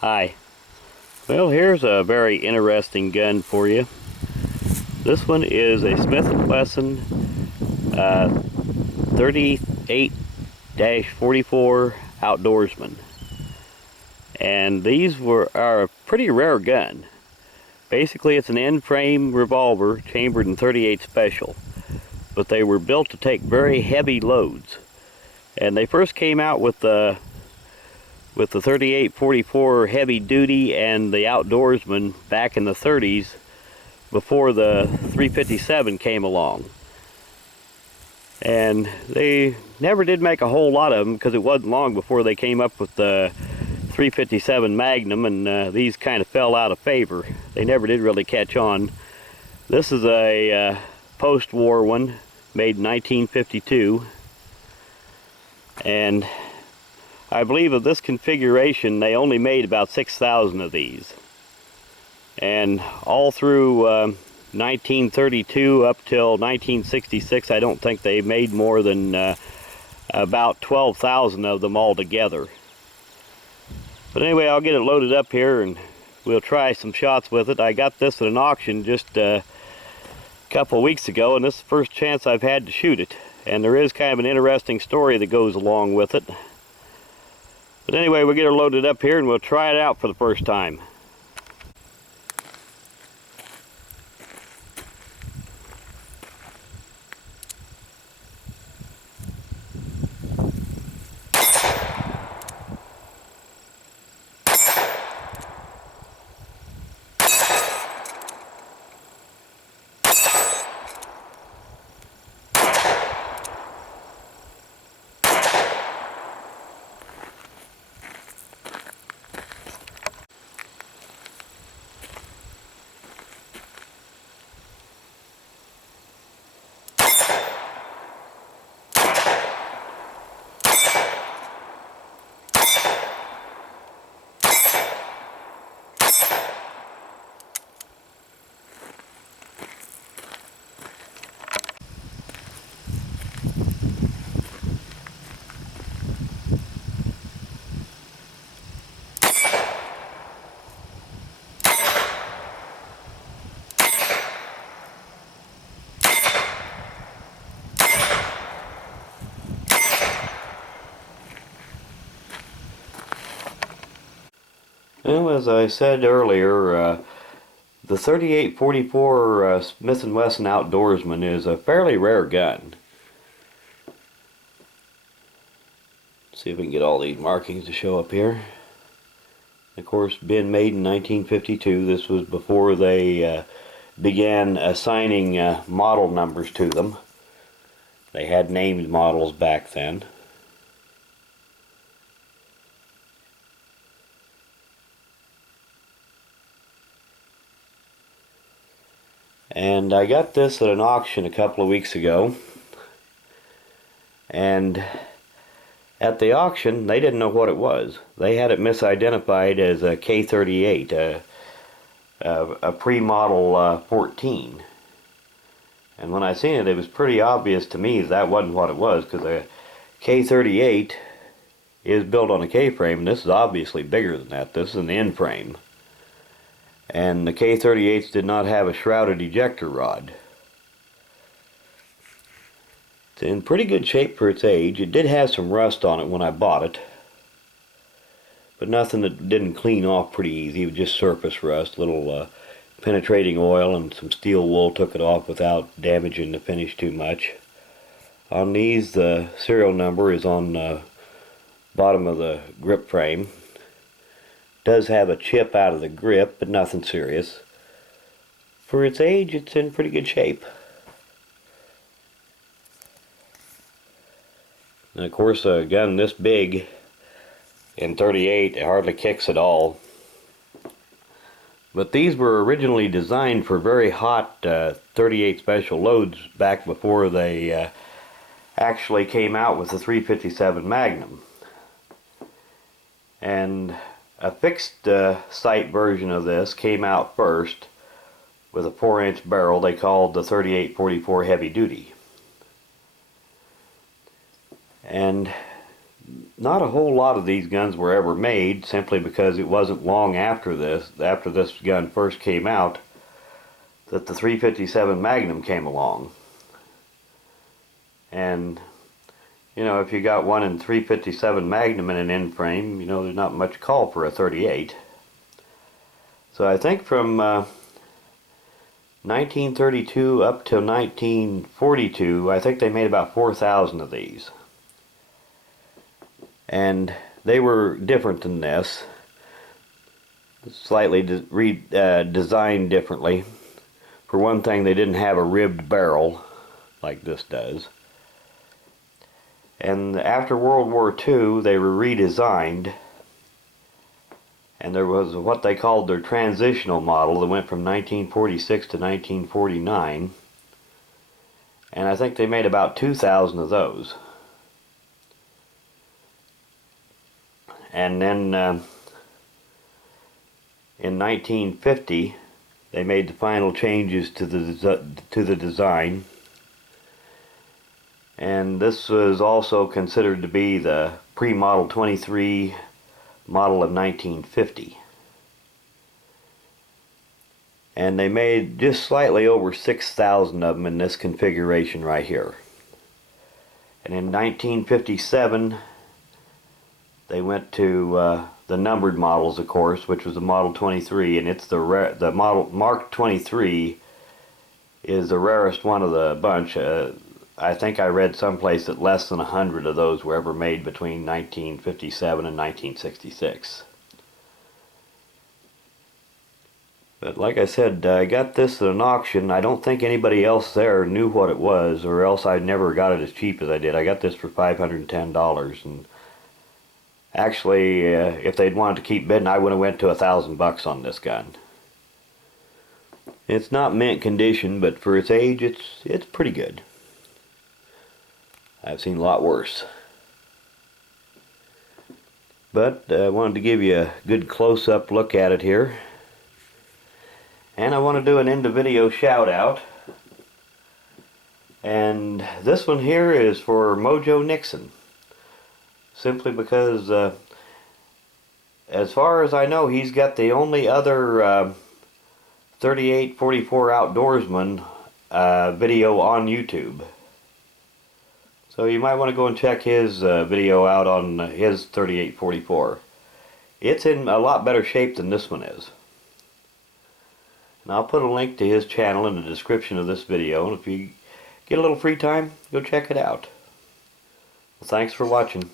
Hi. Well, here's a very interesting gun for you. This one is a Smith & Wesson 38-44 Outdoorsman. And these are a pretty rare gun. Basically, it's an end-frame revolver chambered in 38 special. But they were built to take very heavy loads. And they first came out with the 38-44 heavy duty and the Outdoorsman back in the 30s before the 357 came along. And they never did make a whole lot of them because it wasn't long before they came up with the 357 Magnum, and these kind of fell out of favor. They never did really catch on. This is a post-war one made in 1952, and I believe of this configuration they only made about 6,000 of these, and all through 1932 up till 1966 I don't think they made more than about 12,000 of them altogether. But anyway, I'll get it loaded up here and we'll try some shots with it. I got this at an auction just a couple of weeks ago, and this is the first chance I've had to shoot it, and there is kind of an interesting story that goes along with it. But anyway, we'll get her loaded up here and we'll try it out for the first time. Well, as I said earlier, the 38-44 Smith & Wesson Outdoorsman is a fairly rare gun. Let's see if we can get all these markings to show up here. Of course, been made in 1952. This was before they began assigning model numbers to them. They had named models back then. And I got this at an auction a couple of weeks ago, and at the auction they didn't know what it was. They had it misidentified as a K38, a pre-model 14. And when I seen it, it was pretty obvious to me that wasn't what it was, because a K38 is built on a K-frame, and this is obviously bigger than that. This is an N-frame. And the K38s did not have a shrouded ejector rod. It's in pretty good shape for its age. It did have some rust on it when I bought it, but nothing that didn't clean off pretty easy. It was just surface rust. Little penetrating oil and some steel wool took it off without damaging the finish too much. On these, the serial number is on the bottom of the grip frame. Does have a chip out of the grip, but nothing serious. For its age, it's in pretty good shape. And of course, a gun this big in 38, it hardly kicks at all. But these were originally designed for very hot 38 special loads back before they actually came out with the 357 Magnum. And a fixed sight version of this came out first with a 4-inch barrel they called the 38-44 heavy duty. And not a whole lot of these guns were ever made, simply because it wasn't long after this gun first came out, that the 357 Magnum came along. And you know, if you got one in 357 Magnum in an end frame, you know, there's not much call for a 38. So I think from 1932 up till 1942, I think they made about 4,000 of these. And they were different than this, slightly designed differently. For one thing, they didn't have a ribbed barrel like this does. And after World War II, they were redesigned, and there was what they called their Transitional model that went from 1946 to 1949, and I think they made about 2,000 of those. And then in 1950, they made the final changes to the design. And this was also considered to be the pre-Model 23 model of 1950. And they made just slightly over 6,000 of them in this configuration right here. And in 1957, they went to the numbered models, of course, which was the Model 23, and it's the model Mark 23 is the rarest one of the bunch. I think I read someplace that less than 100 of those were ever made between 1957 and 1966. But like I said, I got this at an auction. I don't think anybody else there knew what it was, or else I never got it as cheap as I did. I got this for $510, and actually, if they'd wanted to keep bidding, I would have went to $1,000 on this gun. It's not mint condition, but for its age, it's pretty good. I've seen a lot worse. But I wanted to give you a good close-up look at it here. And I want to do an end of video shout out. And this one here is for Mojo Nixon. Simply because, as far as I know, he's got the only other 3844 Outdoorsman video on YouTube. So you might want to go and check his video out on his 3844. It's in a lot better shape than this one is. And I'll put a link to his channel in the description of this video, and if you get a little free time, go check it out. Well, thanks for watching.